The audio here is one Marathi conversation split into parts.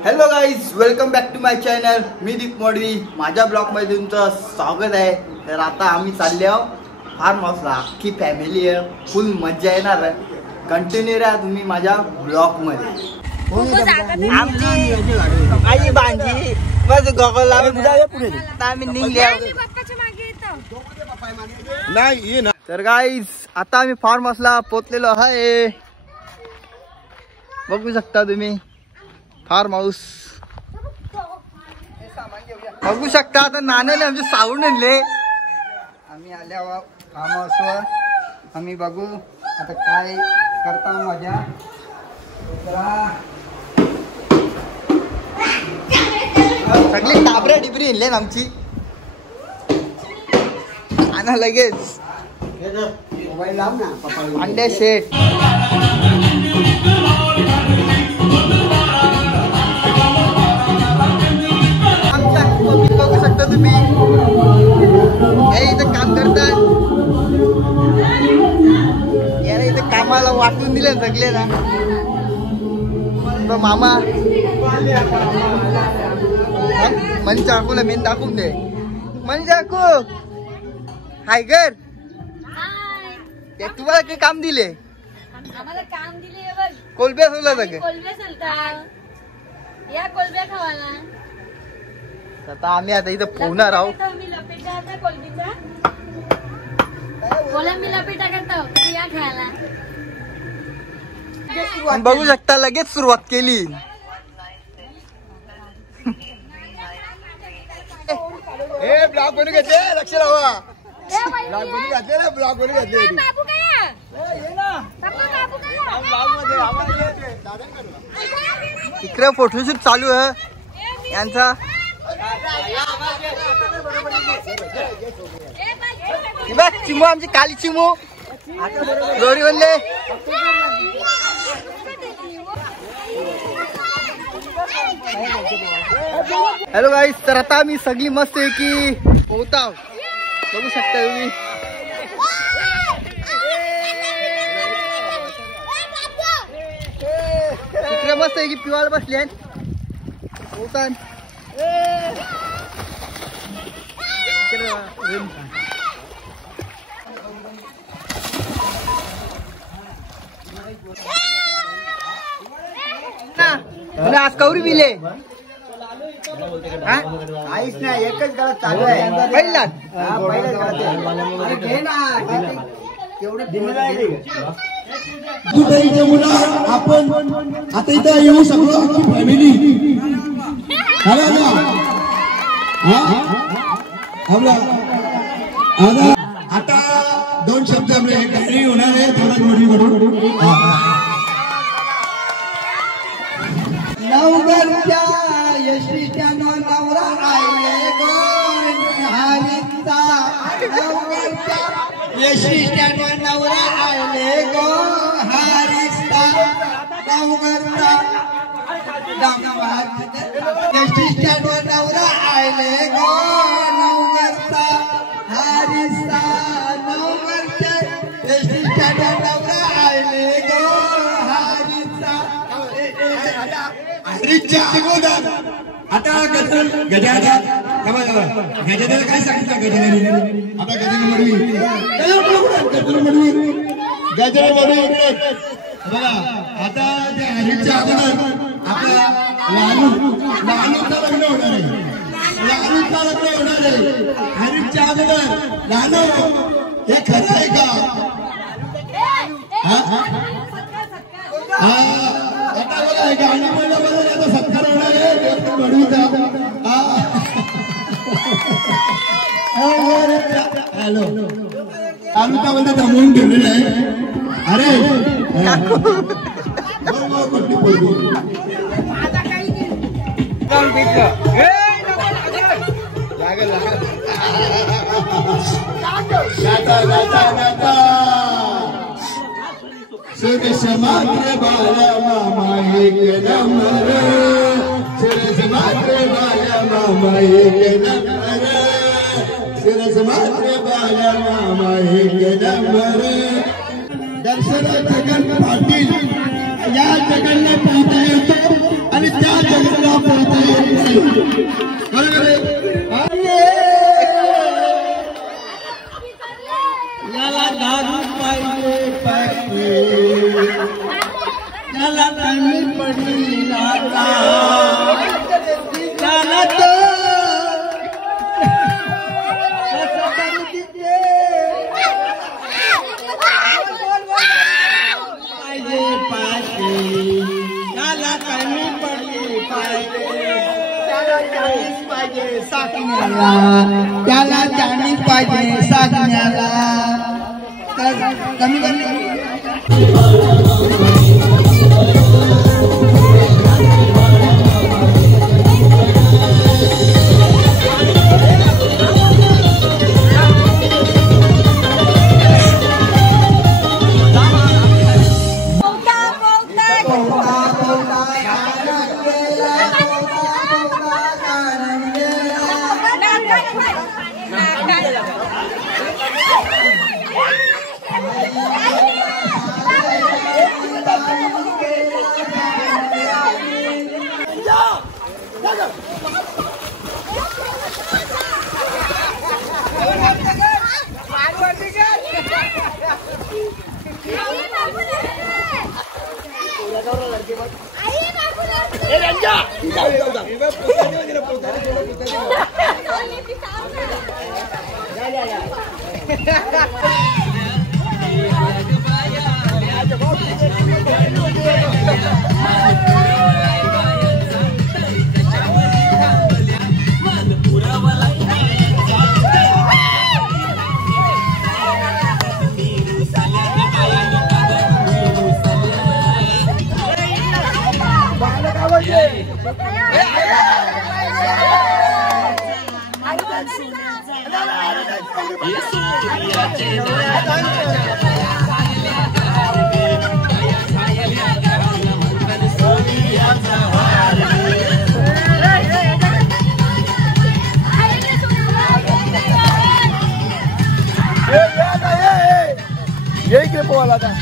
Hello guys, welcome back to my channel. मी दीप मोडवी. माझ्या ब्लॉगमध्ये तुमचं स्वागत आहे. तर आता आम्ही चालले आहोत फार्म हाऊसला. अख्खी फॅमिली आहे, फुल मजा येणार आहे. कंटिन्यू राहा तुम्ही माझ्या ब्लॉगमध्ये. आमची आई भांजी बस गॉगल आम्ही निघले. तर गाईज आता आम्ही फार्म हाऊसला पोचलेलो आहे. बघू शकता तुम्ही फार्म हाऊस. बघू शकता आता नानाने आमचे सावून आणले. आम्ही आल्यावर फार्म हाऊसवर आम्ही बघू आता काय करता मजा. सगळी टाबऱ्या डिबरी आणले आमची. आणा लगेच मोबाईल लाव ना अंडे शेट. बघू शकता तुम्ही हे इथं काम करतात. याला इथं कामाला वाटून दिले सगळे ना. मामा मन चाकूला मेन दाखवून दे. मन चाकू हाय कर. तुम्हाला काही काम दिले? आम्हाला काम दिले. कोलब्या सोडला सगळे. कोलब्या सोलता या कोलब्या खावाला. आता आम्ही आता इथं पोहणार आहोत. मी लपेटा आता कोलबीचा कोलंबी लपेटा करतो या खायला. बघू शकता लगेच सुरुवात केली. हे ब्लॉग बनवून घेतले, लक्ष लावा. ब्लॉग बनवून घातले ना, ब्लॉग बनवून घातले. इकडे फोटोशूट चालू आहे यांचा. चिमू आमची काली चिमू दोरी बनले. हॅलो गाईस, तर आता आम्ही सगळी मस्त आहे की पोहता. बघू शकता तुम्ही. इकडे मस्त आहे की पिवायला बसले पोहता. आज कौरी बिले आईच नाही, एकच गळा चालू आहे. पहिला आपण आता इथं येऊ शकलो आमची फॅमिली. आता दोन शब्द आपले होणार आहे. थोडं मोठी नवगरच्या यशीच्या नवरा आले गोन हरिता. नवगरच्या यशीच्या नवरा आले गो हरिता. नवगरचा यशीच्या नवरा आले गो नवगरचा हरिता. नवगरच्या यशीच्या नवरा आले गो हरिता. हरीच्या अगोदर आता गजानन काय सांगितलं? गजानन आता गजानन बघा. आता त्या हरीच्या अगोदर आपल्या लहानूचं लग्न होणार आहे. लहानूचं लग्न होणार आहे. हरीच्या अगोदर लहानू हे खरं आहे का? आता बघा गाणी म्हणलं बरोबर. आता सत्कार होणार आहे बडवीचा. हॅलो तालुका मध्ये थांबवून ठेवलेलं आहे. अरे सुरेश मात्र बाला मामा एक नंबर. सुरेश मात्र बाला मामा एक नंबर. सुरेश मात्र बाला मामा एक नंबर. दर्शन जगन पाटील या जगांना पाहता येतो आणि त्या जगाला बरोबर आहे. याला दारू पाहिजे त्याला कमी पडली राता त्याला तो पाहिजे त्याला कमी पडली पाहिजे त्याला चाळीस पाहिजे साखण्याला त्याला चाळीस पाहिजे साखण्याला कमी कमी ये इकडे पोहायला आता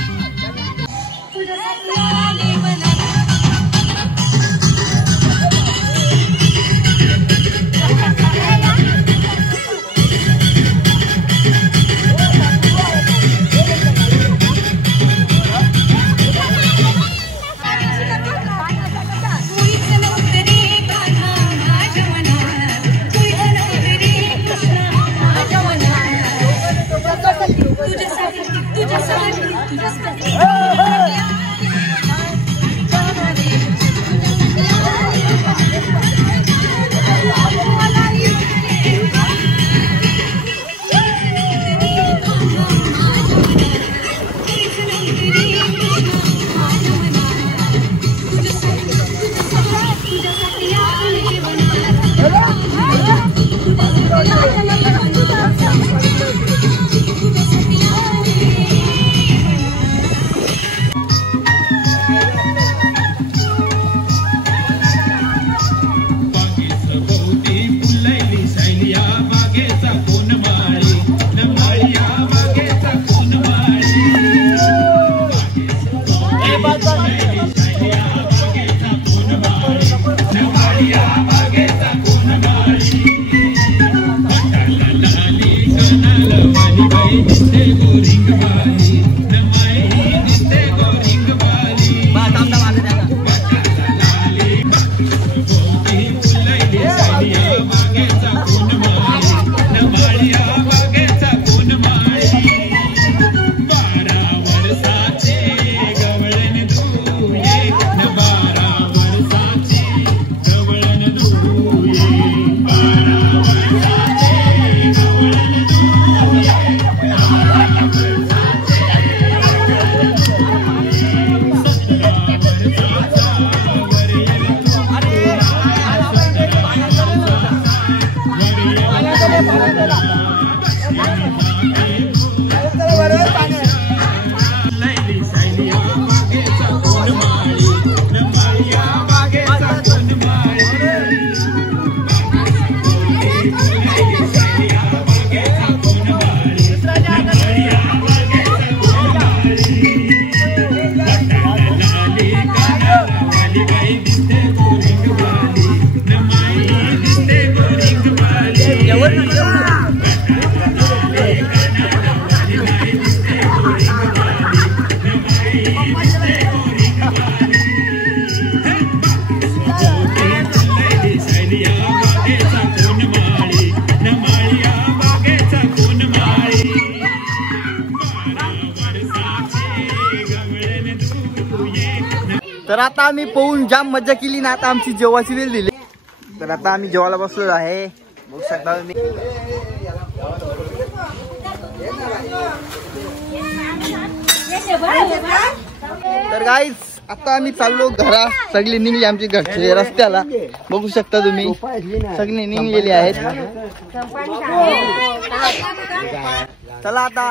तर आता आम्ही पोहून जाम मजा केली ना. आता आमची जेवायची वेळ दिली. तर आता आम्ही जेवायला बसलो आहे. बघू शकता तुम्ही. तर गाईज आता आम्ही चाललो घरा. सगळे निघले आमचे घरचे रस्त्याला. बघू शकता तुम्ही सगळे निघलेले आहेत. चला आता